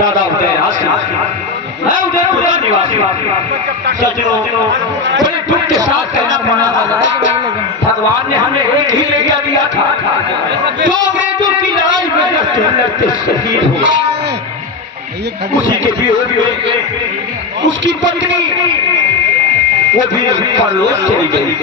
दादा उदयराज मैं उदयपुर का निवासी सज्जनों बड़े दुख के साथ कहना पड़ा भगवान ने हमें एक ही लेकर दिया था जो अंग्रेजों की लड़ाई में लड़ते लड़ते शहीद हुआ उसी के वियोग में उसकी पत्नी वो भी परलोक चली गई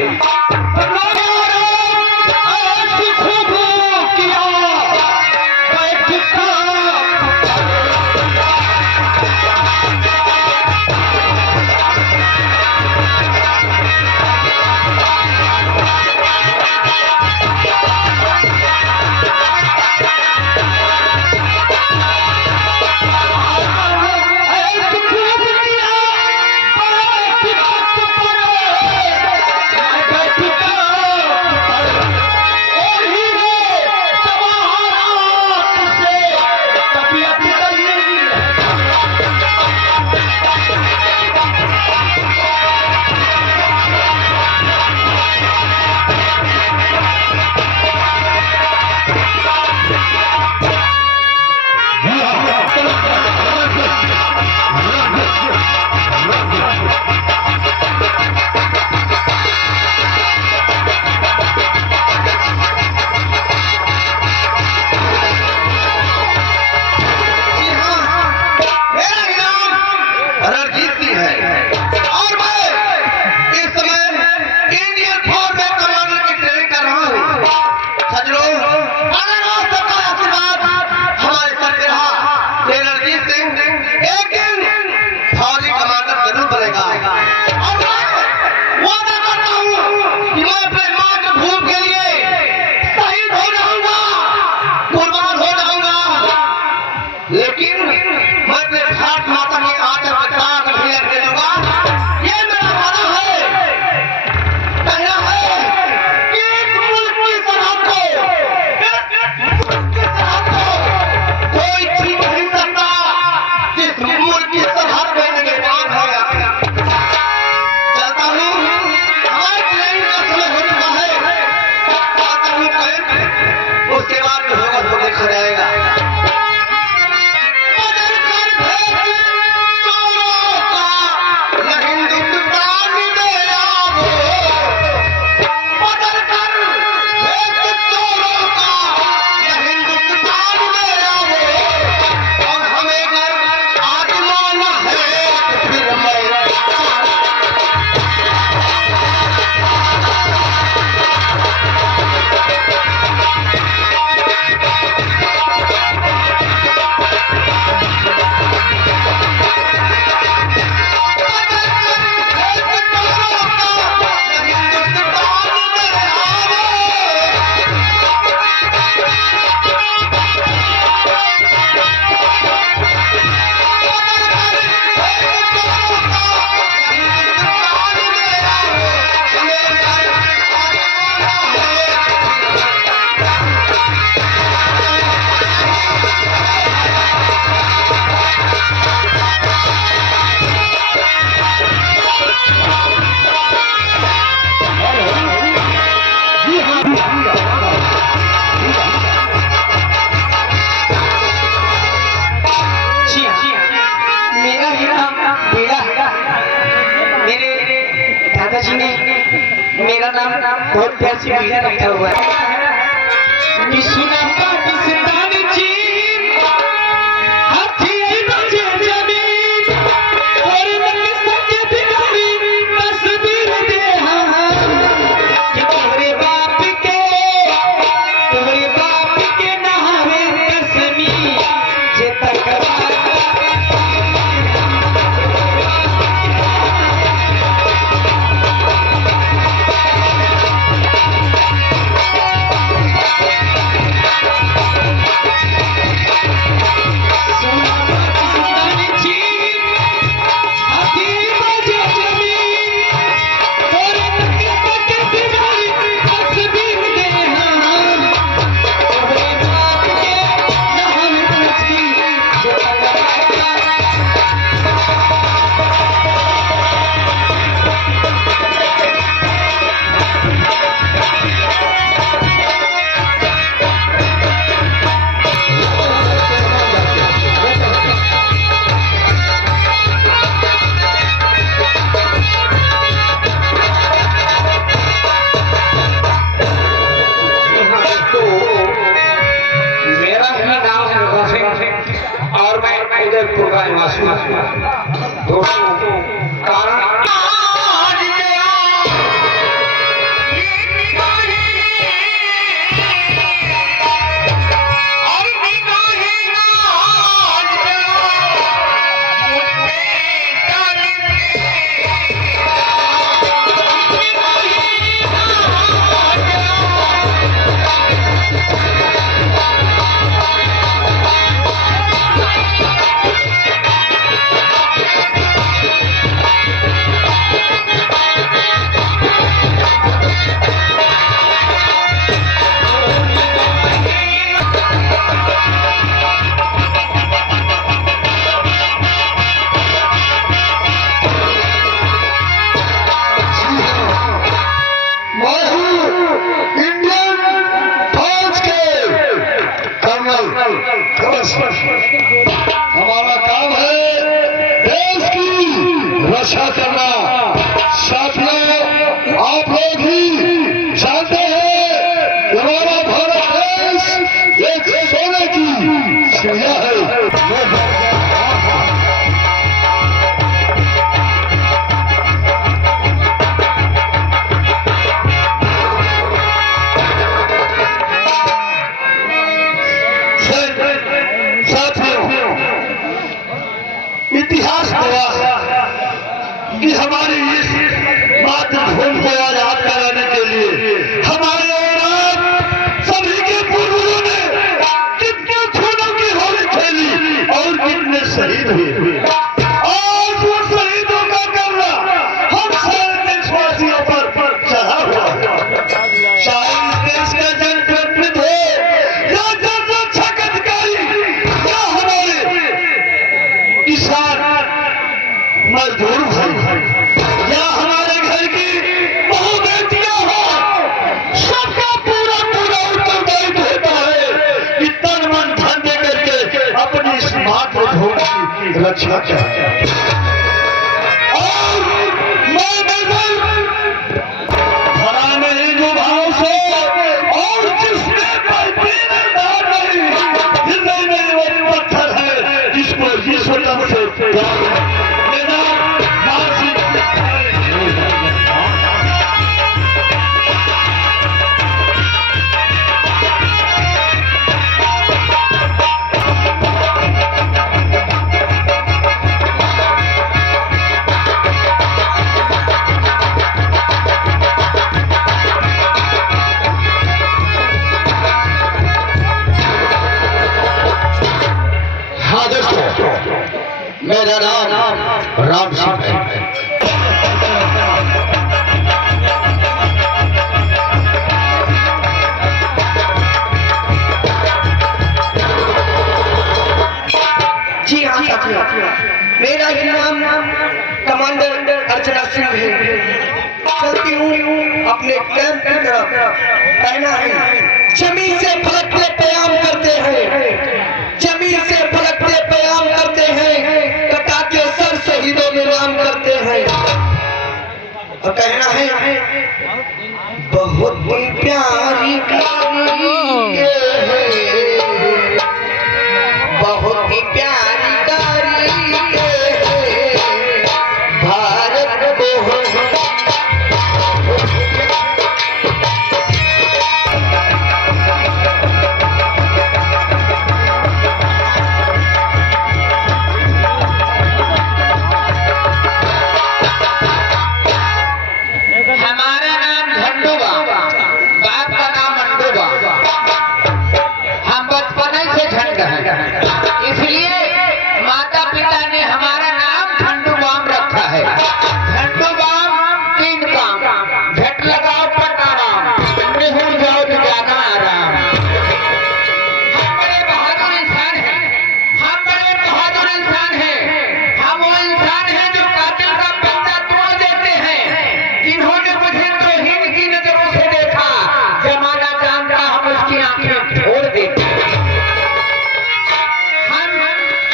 मेरा नाम बहुत प्यार से मीरा रखा हुआ है। उदयपुर का निवासी दोस्तों कारण हमारा काम है देश की रक्षा करना। साथियों, आप लोग ही जानते हैं हमारा भारत देश एक सोने की चिड़िया है। इतिहास गवाह है कि हमारी इस मातृभूमि को आजाद कराने के लिए हमारे और सभी के पूर्वजों ने कितने खूनों की होली खेली और कितने शहीद हुए। आज उन शहीदों का करना हम सारे देशवासियों पर चढ़ा हुआ है। चाहे इस देश का जनप्रतिनिधि हो या जनरक्षा का अधिकारी या हमारे किसान मजदूर भाई या हमारे घर की बहु बेटियां हो, सबका पूरा पूरा उत्तरदायित्व होता है कि तन मन धन दे करके अपनी इस मातृभूमि की रक्षा करें। और मैं भरा नहीं जो भाव से और जिसमें हृदय में वो पत्थर है जिसको ईश्वर से प्यार है। मेरा मानसिक हाँ दोस्तों, मेरा नाम राम सिंह है। जी हाँ साथियों, मेरा ही नाम कमांडर अर्चना सिंह है। चलती हूँ अपने कैंप की तरफ। कहना है जमीन से फलकते प्याम करते हैं, जमीन से फलकते प्याम करते हैं, कटा के सर शहीदों में नाम करते हैं। और कहना है बहुत ही प्यारी गाड़ी है, बहुत ही प्यारी गाड़ी है भारत को। हमारा नाम झंडूबा, बाप का नाम मंडूबा। हम बचपन से झंड हैं, इसलिए माता पिता ने हमारा नाम झंडूबाम रखा है। झंडूबाम तीन काम, झट लगाओ पटाराम, निहुर जाओ तो ज्यादा आराम। हम बड़े बहादुर इंसान हैं, हम बड़े बहादुर इंसान हैं। हम वो इंसान हैं जो कातिल का पंजा तोड़ देते हैं। जिन्होंने मुझे तौहीन की नजरों से देखा, जमाना जानता हम उसकी आंखें फोड़ देते। हम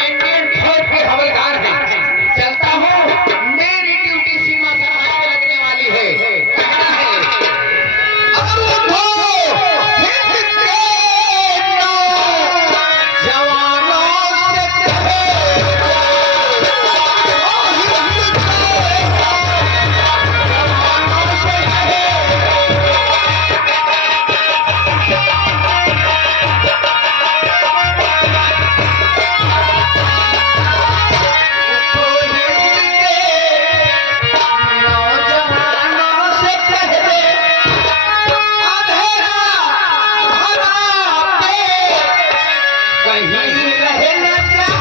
इंडियन फौज के हवलदार हैं। चलता हूँ, मेरी ड्यूटी सीमा सरहद पे लगने वाली है। कहना है जवानों से कहीं रह न जाए।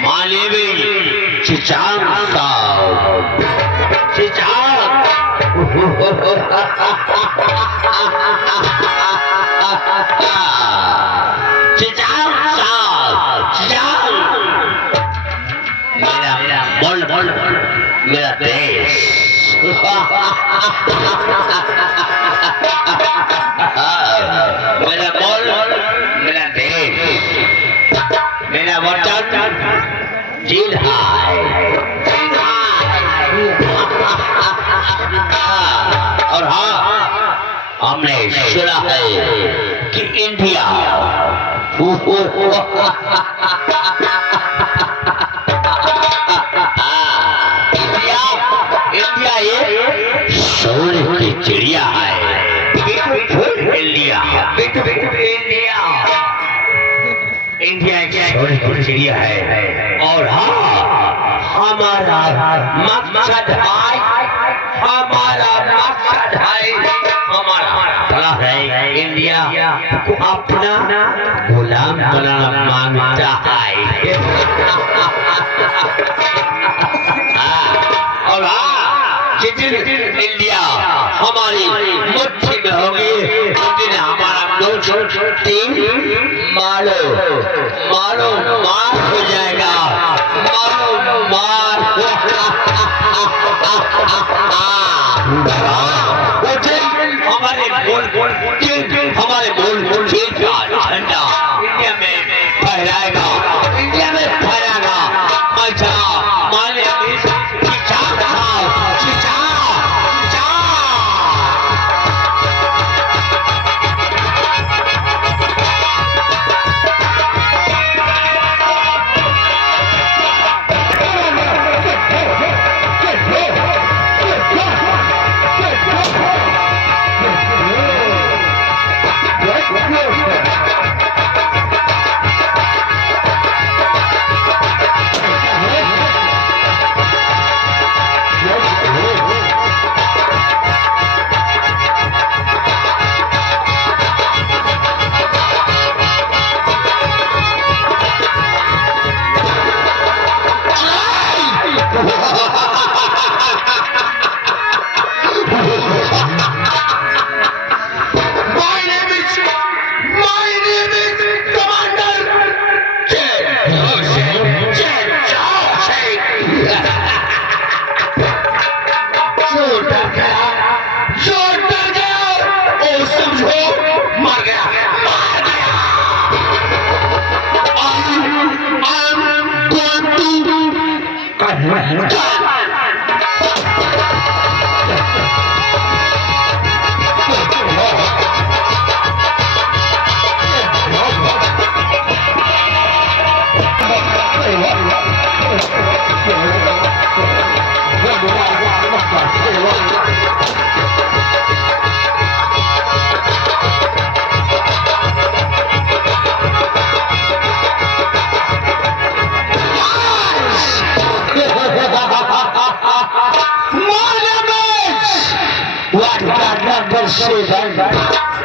My name is Chichang Sao. Chichang. Chichang Sao. Chichang. मेरा देश। मेरा बोल, मेरा देश, मेरा वचन जीत है। और हाँ, हमने सुना है कि इंडिया इंडिया ये सोने की चिड़िया है। इंडिया इंडिया एक सोने की चिड़िया है। और हाँ, हमारा मकसद है, हमारा बड़ा है। इंडिया को अपना गुलाम बनाना मांगता है। और हाँ, जिस दिन इंडिया हमारी मुट्ठी में होगी, उस दिन हमारा 2-3 मारो मार हो जाएगा। मारो मार। हमारे बोल चीन का झंडा इंडिया में फहराएगा। इंडिया में फहराएगा। अच्छा माने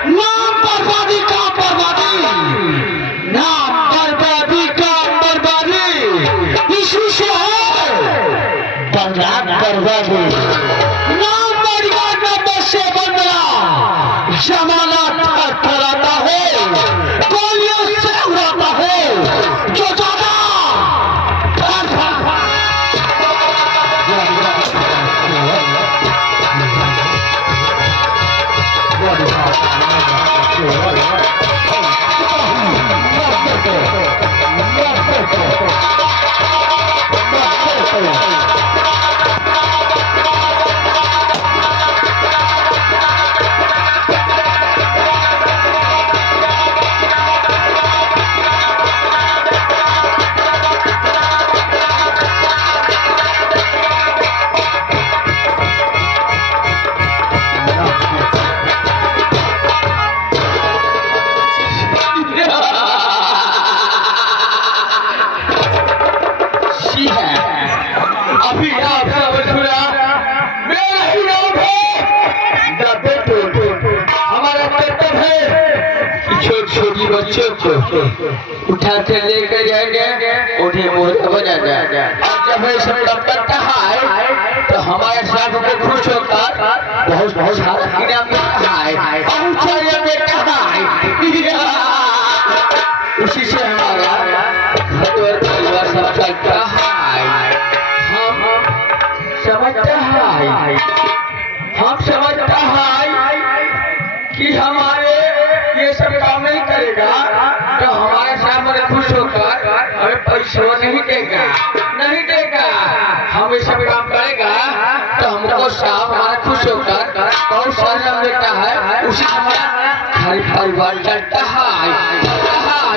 नाम बर्बादी का बर्बादी, नाम बर्बादी का बर्बादी, यीशु से है बर्बादी। नाम बर्बादी से बंदला जमाना थरथराता है, गोलियों से उड़ाता है। जो उठा के लेकर जाएंगे उन्हें मुहूर्त बना जाए और जब ये सब करता है तो हमारे साथ में खुश होकर बहुत बहुत सारा इनाम मिलता है और चलिए बेटा है उसी से हमारा घर और परिवार सब चलता है। हम समझता है कि हमारे ये सब काम नहीं करेगा तो हमारे सामने खुश होकर हमें पैसा नहीं देगा हम ये सब काम करेगा तो हमको साहब हमारा खुश होकर बहुत सारा नाम देता है उसी हमारा घर परिवार चलता है।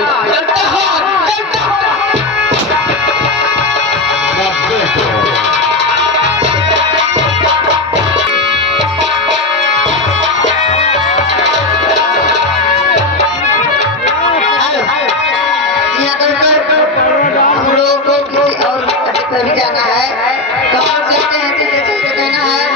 हम लोग को किसी और भी जाना है तो हम चलते हैं, कहना है